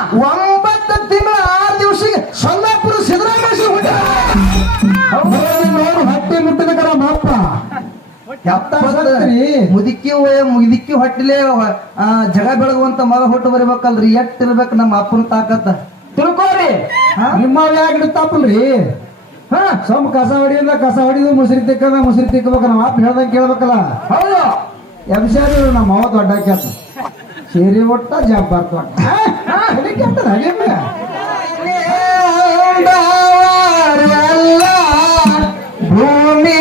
9 ತಿಂಗಳ 6 ದಿವಸಿಗೆ ಸೊಲ್ಲಾಪುರ ಸಿದ್ದರಾಮೇಶ್ವರ ಹಟ್ಟಿ ಮುಟ್ಟಬೇಕಾರ ಮಾಪ ಮುದುಕಿ ಹೊಟ್ಟಿಲೆ ಜಗ ಬೆಳಗುವಂತ ಮಗ ಹೊಟ್ಟು ಬರಿಬೇಕಲ್ರಿ ಎಟ್ ಇರ್ಬೇಕು ನಮ್ಮ ಅಪ್ಪನ ತಾಕತ್ತ ತಿಳ್ಕೋರಿ ನಿಮ್ಮ ಯಾಕೆ ತಪ್ಪಲ್ರಿ ಸೋಮ್ ಕಸ ಹೊಡಿಯಿಂದ ಕಸ ಹೊಡಿದು ಮುಸ್ರಿ ತಿಕ್ಕಬೇಕ ನಮ್ಮ ಅಪ್ಪ ಹೇಳ್ದಂಗೆ ಕೇಳ್ಬೇಕಲ್ಲ ಹೌದು ಎಬ್ಸಾರಿ ನಮ್ಮ ಅವ ದೊಡ್ಡ ಹಾಕ್ಯಾತ ಸೀರೆ ಒಟ್ಟ ಜಂಪರ್ತ ಭೂಮಿ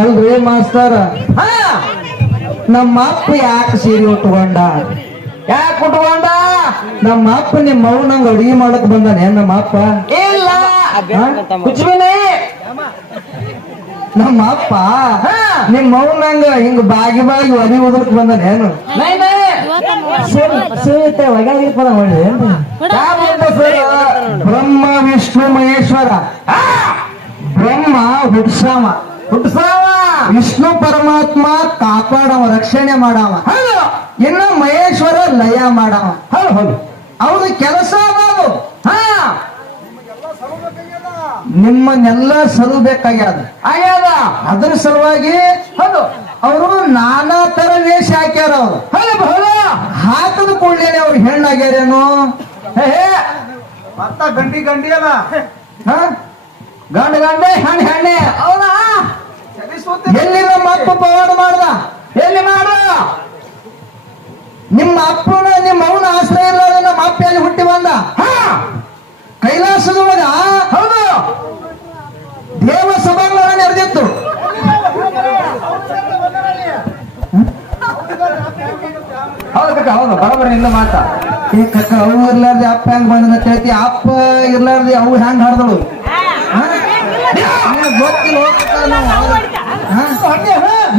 ಅಲ್ರಿ ಮಾಸ್ತರ ನಮ್ಮ ಅಪ್ಪ ಯಾಕೆ ಸೀರೆ ಉಟ್ಕೊಂಡ ಯಾಕೆ ಉಟ್ಕೊಂಡ ನಮ್ಮ ಅಪ್ಪ ನಿಮ್ಮ ಮೌನಂಗ ಅಡಿಗೆ ಮಾಡಕ್ ಬಂದಾನೆ ನಮ್ಮ ಅಪ್ಪ ಇಲ್ಲ ಕುಚ್ಬಿನಿ ನಮ್ಮ ಅಪ್ಪ ನಿಮ್ ಮೌನಂಗ ಹಿಂಗ ಬಾಗಿ ಬಾಗಿ ಒದಿ ಉದರ್ಕ್ ಬಂದಾನೇನು ಬ್ರಹ್ಮ ವಿಷ್ಣು ಮಹೇಶ್ವರ ಬ್ರಹ್ಮ ಹುಡ್ಸಾವ ವಿಷ್ಣು ಪರಮಾತ್ಮ ಕಾಪಾಡವ ರಕ್ಷಣೆ ಮಾಡವ ಇನ್ನು ಮಹೇಶ್ವರ ಲಯ ಮಾಡವ ಹೌದು ಅವ್ರ ಕೆಲಸ ಅದಾವು ನಿಮ್ಮನ್ನೆಲ್ಲ ಸಲಬೇಕಾಗ್ಯದ ಅದ್ರ ಸಲುವಾಗಿ ಹೌದು ಅವರು ನಾನಾ ತರ ವೇಷ ಹಾಕ್ಯಾರ ಅವ್ರು ಹಾಕದ ಕೂಡಲೇ ಅವ್ರು ಹೆಣ್ಣಾಗ್ಯಾರೇನು ಮತ್ತ ಗಂಡಿ ಗಂಡಿ ಅಲ್ಲ ಗಂಡ ಗಂಡೆ ಹೆಣ್ಣೆ ಹೆಣ್ಣೆ ಹೌದಾ ಎಲ್ಲಿ ನಮ್ಮ ಅಪ್ಪ ಪವಾಡ ಮಾಡ್ದ ಎಲ್ಲಿ ಮಾಡ ನಿಮ್ಮ ಅಪ್ಪನ ನಿಮ್ಮ ಅವನ ಆಶ್ರಯ ಇರಲಾರ ನಮ್ಮ ಅಪ್ಪ ಎಲ್ಲಿ ಹುಟ್ಟಿ ಬಂದ ಕೈಲಾಸದೊಳಗ ಹೌದು ದೇವ ಸಭಾಂಗಣ ನೆರೆದಿತ್ತು ಹೌದು ಕಕ್ಕ ಹೌದು ಬರೋಬರಿ ಇಲ್ಲ ಮಾತ ಏ ಕಕ್ಕ ಅವು ಇರ್ಲಾರ್ದೆ ಅಪ್ಪ ಹೆಂಗ್ ಬಂದ ಹೇಳ್ತಿ ಅಪ್ಪ ಇರ್ಲಾರ್ದೆ ಅವು ಹೆಂಗ್ ಹಾಡ್ದಳು ಗೊತ್ತಿಲ್ಲ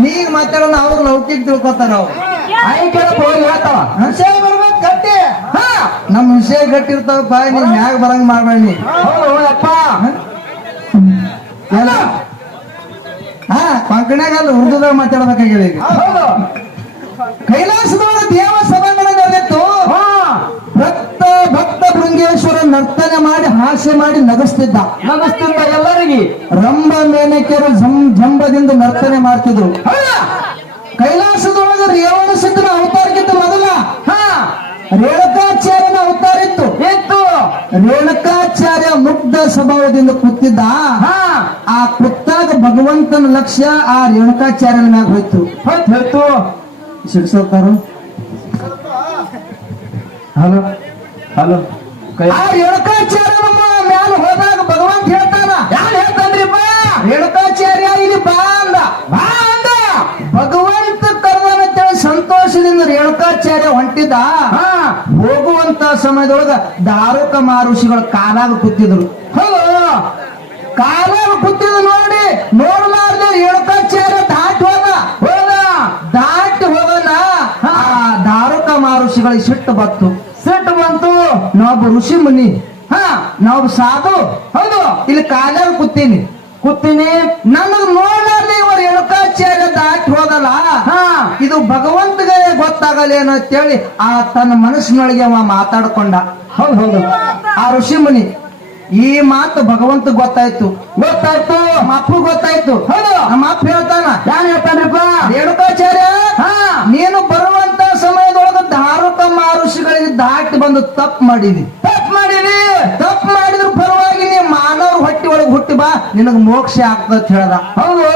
ನೀಗ ಮಾತಾಡೋಣ ಅವ್ರು ಲೌಕಿಕ ತಿಳ್ಕೊತಾರ ಅವ್ರು ಹೇಳ್ತಾವ ವಿಷಯ ಬರ್ಬೇಕು ಗಟ್ಟಿ ನಮ್ ವಿಷಯ ಗಟ್ಟಿ ಇರ್ತಾವ ಬಾಯ್ ನೀನ್ ಮ್ಯಾಗ ಬರಂಗ್ ಮಾಡ್ಬೇಡಿ ಅಪ್ಪ ಎಲ್ಲ ಹಾ ಕೊಂಕಣ್ಯಾಗ ಅಲ್ಲ ಉರ್ದುದಾಗ ಮಾತಾಡ್ಬೇಕಾಗಿದೆ ಈಗ ಹೌದು ಕೈಲಾಸದೊಳಗೆ ದೇವ ಸಭಾಂಗಣ ನಡೆದಿತ್ತು ಭಕ್ತ ಭೃಂಗೇಶ್ವರ ನರ್ತನೆ ಮಾಡಿ ಹಾಸ್ಯ ಮಾಡಿ ನಗಿಸ್ತಿದ್ದ ಎಲ್ಲರಿಗೆ ರಂಭ ಮೇನಕೆಯರು ಜಂಬದಿಂದ ನರ್ತನೆ ಮಾಡ್ತಿದ್ರು ಕೈಲಾಸದೊಳಗೆ ರೇವಣ ಸಿದ್ಧನ ಅವತಾರಕ್ಕಿಂತ ಮೊದಲ ರೇಣುಕಾಚಾರ್ಯನ ಅವತಾರ ಇತ್ತು ರೇಣುಕಾಚಾರ್ಯ ಮುಗ್ಧ ಸ್ವಭಾವದಿಂದ ಕೂತಿದ್ದ ಆ ಕುತ್ತಾಗ ಭಗವಂತನ ಲಕ್ಷ್ಯ ಆ ರೇಣುಕಾಚಾರ್ಯನ ಮ್ಯಾಗ ಹೋಯ್ತು ಶಿಕ್ಷಕರು ಹಲೋ ಹಲೋ ಆ ರೇಣುಕಾಚಾರ್ಯನ ಮ್ಯಾಲ ಹೋದಾಗ ಭಗವಂತ ಹೇಳ್ತಾನ ಯಾರು ಹೇಳ್ತಾನ್ರಿಪ್ಪ ರೇಣುಕಾಚಾರ್ಯ ಇಲ್ಲಿ ಬಾ ಅಂದ ಭಗವಂತ ಕರ್ಮನಂತೇಳಿ ಸಂತೋಷದಿಂದ ರೇಣುಕಾಚಾರ್ಯ ಹೊಂಟಿದ್ದ ಹೋಗುವಂತ ಸಮಯದೊಳಗ ದಾರುಕ ಮಹರ್ಷಿಗಳು ಕಾಲಾಗ ಕೂತಿದ್ರು ಕಾಲಾಗ ಕೂತಿದ್ರು ನೋಡಲಾರ್ದೆ ರೇಣುಕಾಚಾರ್ಯ ದಾಟಿ ಹೋಗನ ದಾರುಕ ಮಹರ್ಷಿಗಳಿಗೆ ಸಿಟ್ಟು ಬಂತು ನಾವೊಬ್ಬ ಋಷಿ ಮುನಿ ನಾವ್ ಸಾಧು ಹೌದು ಇಲ್ಲಿ ಕಾಲಾಗ ಕೂತೀನಿ ನನಗ್ ನೋಡಲಾರ್ದೆ ಇವರು ರೇಣುಕಾಚಾರ್ಯ ದಾಟಿ ಹೋದಲ್ಲ ಇದು ಭಗವಂತಗೆ ಗೊತ್ತಾಗಲೇನೋ ಅಂತೇಳಿ ಆ ತನ್ನ ಮನಸ್ಸಿನೊಳಗೆ ಅವ ಮಾತಾಡ್ಕೊಂಡ ಹೌದು ಆ ಋಷಿ ಮುನಿ ಈ ಮಾತು ಭಗವಂತ ಗೊತ್ತಾಯ್ತು ನಮ್ಮ ಅಪ್ಪ ಗೊತ್ತಾಯ್ತು ಹೌದು ನಮ್ಮ ಅಪ್ಪ ಹೇಳ್ತಾನ ಯಾರು ಹೇಳ್ತಾನ್ರಿಪ್ಪ ರೇಣುಕಾಚಾರ್ಯ ನೀನು ಬರುವಂತ ಸಮಯದೊಳಗ ಧಾರುಕ ಮಹರ್ಷಿಗಳಿಗೆ ದಾಟಿ ಬಂದು ತಪ್ಪು ಮಾಡಿದ್ರಿ ಪರವಾಗಿ ನೀ ಮಾನವ್ರ ಹೊಟ್ಟಿ ಒಳಗೆ ಹುಟ್ಟಿ ಬಾ ನಿನಗ್ ಮೋಕ್ಷ ಆಗ್ತದ ಹೇಳ್ದ ಹೌದು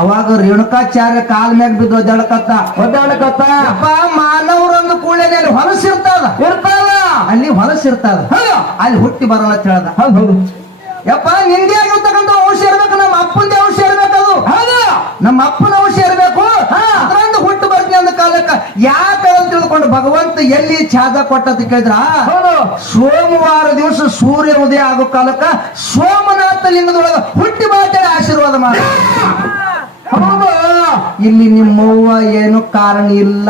ಅವಾಗ ರೇಣುಕಾಚಾರ್ಯ ಕಾಲ್ ಮ್ಯಾಗ ಬಿದ್ದು ಒದ್ದಾಡಕತ್ತ ಅಪ್ಪ ಮಾನವ್ರಂದು ಕೂಡಲೇ ಅಲ್ಲಿ ಹೊಲಸಿರ್ತದ ಅಲ್ಲಿ ಹೊಲಸಿರ್ತದ ಅಲ್ಲಿ ಹುಟ್ಟಿ ಬರೋಣ ಅಂತ ಹೇಳ್ದ ಹೌದು ಯಪ್ಪ ನಿಂದೆ ಆಗಿರ್ತಕ್ಕಂಥ ಔಷಧ ಇರ್ಬೇಕು ನಮ್ಮ ಅಪ್ಪಂದೇ ಔಷಧ ಇರ್ಬೇಕದು ಹೌದು ನಮ್ಮ ಅಪ್ಪನ ಔಷಧ ಇರ್ಬೇಕು ಅದ್ರಂದು ಹುಟ್ಟು ಬರ್ತೀನಿ ಅಂದ ಕಾಲಕ್ಕ ಯಾಕೆ ಅಂತ ತಿಳ್ಕೊಂಡು ಭಗವಂತ ಎಲ್ಲಿ ಛಾದ ಕೊಟ್ಟಂತ ಕೇಳಿದ್ರ ಸೋಮವಾರ ದಿವಸ ಸೂರ್ಯ ಉದಯ ಆಗೋ ಕಾಲಕ್ಕ ಸೋಮನಾಥ ಲಿಂಗದೊಳಗ ಹುಟ್ಟಿ ಬಾಟೆ ಆಶೀರ್ವಾದ ಮಾಡಿ ಇಲ್ಲಿ ನಿಮ್ಮವ್ವ ಏನು ಕಾರಣ ಇಲ್ಲ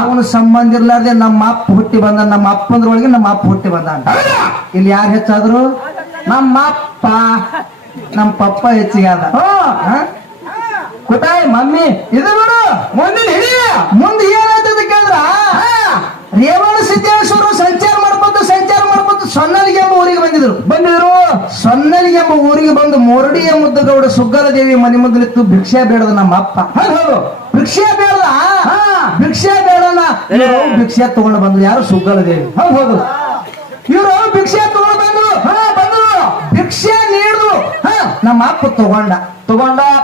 ಅವನು ಸಂಬಂಧ ಇರ್ಲಾರ್ದೆ ನಮ್ಮ ಅಪ್ಪ ಹುಟ್ಟಿ ಬಂದ ನಮ್ಮ ಅಪ್ಪಂದ್ರೊಳಗೆ ನಮ್ಮ ಅಪ್ಪ ಹುಟ್ಟಿ ಬಂದ ಇಲ್ಲಿ ಯಾರು ಹೆಚ್ಚಾದ್ರು ನಮ್ಮ ಅಪ್ಪ ನಮ್ಮ ಪಪ್ಪ ಹೆಚ್ಚಿಗೆ ಆದ ಕುಟಾಯ್ ಮಮ್ಮಿ ಇದು ನೋಡು ಮುಂದೆ ಏನಾಯ್ತದ ಕೇಳಿದ್ರ ರೇವಣ ಸಿದ್ದೇಶ್ವರು ಸಂಚಾರ ಮಾಡ್ಕೊಂಡು ಸೊನ್ನಲಿಗೆ ಎಂಬ ಊರಿಗೆ ಬಂದಿದ್ರು ಸೊನ್ನಲಿಗೆ ಎಂಬ ಊರಿಗೆ ಬಂದು ಮೊರಡಿಯ ಮುದ್ದಗೌಡ ಸುಗ್ಗಲ ದೇವಿ ಮನೆ ಮುಂದಲಿತ್ತು ಭಿಕ್ಷೆ ಬೇಡದ ನಮ್ಮ ಅಪ್ಪ ಭಿಕ್ಷೆ ಬೇಡದ ಭಿಕ್ಷೆ ಬೇಡನ ಭಿಕ್ಷೆ ತಗೊಂಡು ಬಂದ್ರು ಯಾರು ಸುಗ್ಗಲ ದೇವಿ ಹೌದು ಇವರು ಭಿಕ್ಷೆ ತಗೊಂಡು ಬಂದ್ರು ಭಿಕ್ಷೆ ನೀಡಿದ್ರು ನಮ್ಮ ಅಪ್ಪ ತಗೊಂಡ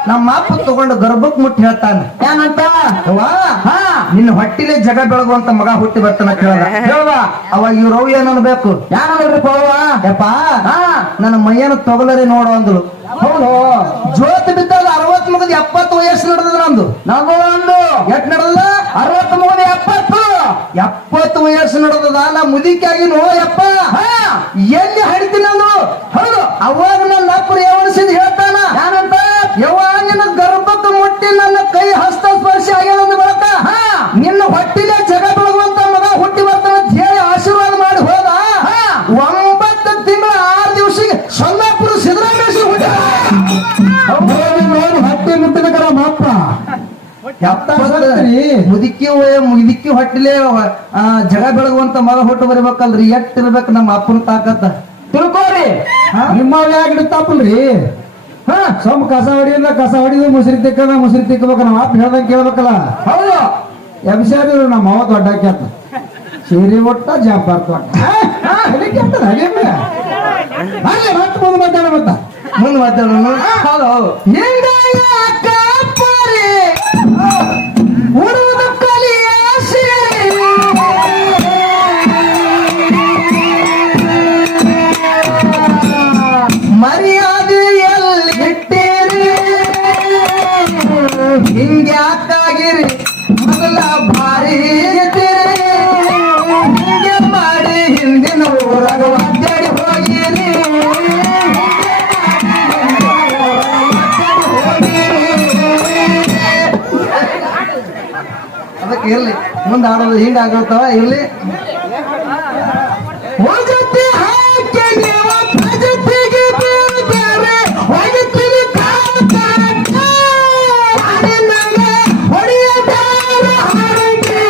ನಮ್ಮ ಅಪ್ಪ ತಗೊಂಡು ಗರ್ಭಕ್ ಮುಟ್ಟಿ ಹೇಳ್ತಾನೆ ಏನಂತ ನಿನ್ನ ಹೊಟ್ಟಿಲೆ ಜಗ ಬೆಳಗುವಂತ ಮಗ ಹುಟ್ಟಿ ಬರ್ತಾನ ಕೇಳದ ಅವ ಇವ್ರವ್ ಏನ್ ಅನ್ಬೇಕು ಯಪ್ಪ ನನ್ನ ಮೈಯನ್ನು ತೊಗಲರಿ ನೋಡು ಅಂದ್ರು ಹೌದು ಜ್ಯೋತಿ ಬಿದ್ದಾಗ 60 ಮುಗಿದ 70 ವಯಸ್ಸು ನಡೆದ ನಂದು ಎಟ್ ನಡೆದ 60 ಮುಗಿದ 70 ವಯಸ್ಸು ನಡೆದದ ನಾ ಮುದಿಕಾಗಿ ಯಪ್ಪ ಎಲ್ಲಿ ಹಡಿತೀನಿ ಅಂದ್ರು ಹೌದು ಅವಾಗ ನನ್ನ ಅಪ್ಪ ರೇವಣಿಸಿದ ಹೇಳ್ತಾನ ಏನಂತ ಯವ್ವ ನಿನ್ನ ಗರ್ಭಕ್ಕೆ ಮುಟ್ಟಿ ನನ್ನ ಕೈ ಹಸ್ತ ಸ್ಪರ್ಶ ಆಗ್ಯದಂದ ಬಳಕ ನಿನ್ನ ಹೊಟ್ಟಿಲೆ ಜಗ ಬೆಳಗುವಂತ ಮಗ ಹುಟ್ಟಿ ಬರ್ತಾನ ಅಂತ ಹೇಳಿ ಆಶೀರ್ವಾದ ಮಾಡಿ ಹೋದ 9 ತಿಂಗಳ 6 ದಿವಸಿಗೆ ಸೊಲ್ಲಾಪುರ ಸಿದ್ದರಾಮೇಶ್ವರ ಹೊಟ್ಟೆ ಮುಟ್ಟಿದ ಮಾಪ ಮುದುಕಿ ಹೊಟ್ಟಿಲೆ ಜಗ ಬೆಳಗುವಂತ ಮಗ ಹುಟ್ಟು ಬರಿಬೇಕಲ್ರಿ ಎಟ್ಟಿರ್ಬೇಕು ನಮ್ಮ ಅಪ್ಪನ ತಾಕತ್ತ ತಿಳ್ಕೋರಿ ನಿಮ್ಮ ಯಾಕೆ ತಪ್ಪಲ್ರಿ ಸೋಮ ಕಸ ಹೊಡಿಯಲ್ಲ, ಕಸ ಹೊಡಿದು ಮುಸ್ರಿ ತಿಕ್ಕಬೇಕ ನಮ್ಮ ಅಪ್ಪ ಹೇಳ್ದಂಗೆ ಕೇಳ್ಬೇಕಲ್ಲ. ಹೌದು. ಎಬ್ಸಾಡಿದ್ರು ನಮ್ಮ ಮಾವ ದೊಡ್ಡಾಕ್ಯಾತ ಸೀರೆ ಒಟ್ಟ ಜಾಪಾರ್ತ ಮುಂದೆ ಮಾತಾಡ ಮತ್ತ ಮುಂದೆ ಮಾತಾಡೋಣ. ಹೌದು ಹೌದು. ಉಡುವುದು ಕಲಿಯ ಮರ್ಯಾದೆಯಲ್ಲಿ ಇಟ್ಟಿರಿ ಹಿಂಗ್ಯಾಕಾಗಿರಿ ಮೊದಲ ಭಾರಿ ಇದ್ದೀರಿ ಹಿಂಗೆ ಮಾಡಿ ಹಿಂದಿನ ಊರಾಗ ಅಡ್ಡಾಡಿ ಹೋಗಿರಿ ಅದಕ್ಕೆ ಇರ್ಲಿ ಮುಂದೆ ಆಡೋದು ಹಿಂಗಾಗಿರ್ತಾವ ಇರ್ಲಿ. ಜೊತೆ ಹಾಕಿ ನೀವು ಜೊತೆಗೆ ಬೀಳ್ತಾರೆ ಹೊಡಿತೀನಿ ಕಾಟ ಹೊಡೆಯದಾರ ಹಾಗೆ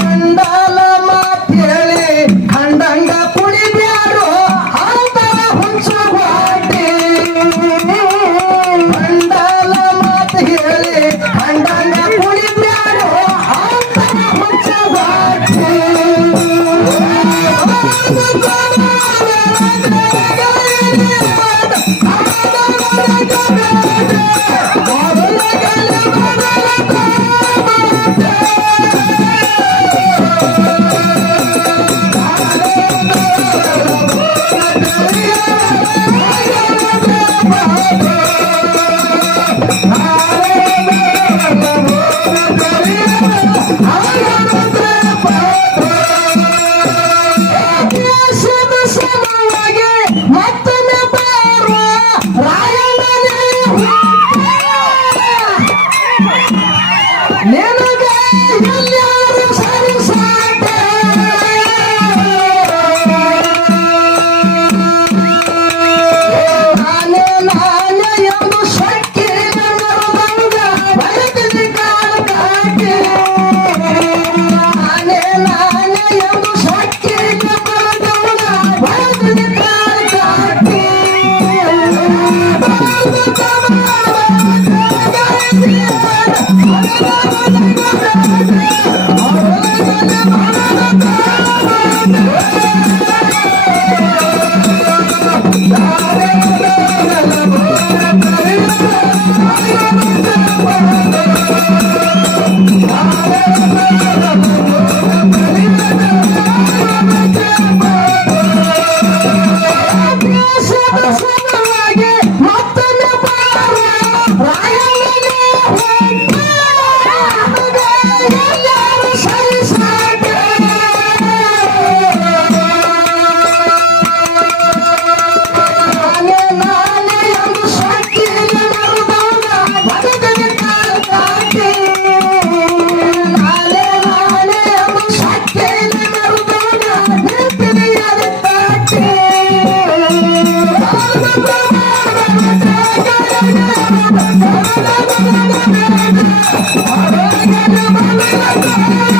ಮಂಡಲ ಮಾತು ಹೇಳಿ ಖಂಡಂಗ ಕುಡಿಬ್ಯಾರು ಅಂತರ ಹುಂಚವಾಟಿ ಮಂಡಲ ಮಾತು ಹೇಳಿ ಖಂಡಂಗ ಕುಡಿಬ್ಯಾರು ಅಂತರ ಹುಂಚವಾಟಿ ಮತ್ತೊಮ್ಮೆ ಬಾರುವ ರಾಯಣ್ಣನೇ ನಿನಗೆ ಎಲ್ಲರೂ ಸರಿ ಸಾಟ ನಾನೇ ಎಂದು ಶಕ್ತಿ ಬಂದ ಬಯಕಲಿ ಕಾಲ ಕಾಟಿ ನಾನೇ ಎಂದು ಶಕ್ತಿ ಬಂದ ಬಯಕಲಿ ಕಾಲ ಕಾಟಿ ಮತ್ತೊಮ್ಮೆ ಬಾರುವ ರಾಯಣ್ಣನೇ ಎಲ್ಲರೂ ಸರಿ ಸಾಟ ನಾನೇ ಎಂದು ಶಕ್ತಿ ಬದುಕಲಿ ಕಾಲ ಕಾಟಿ ನಾನೇ ಎಂದು ಶಕ್ತಿ ನಿರ್ತಿರಿ ಅದು ಕಾಟಿ ¡Vamos!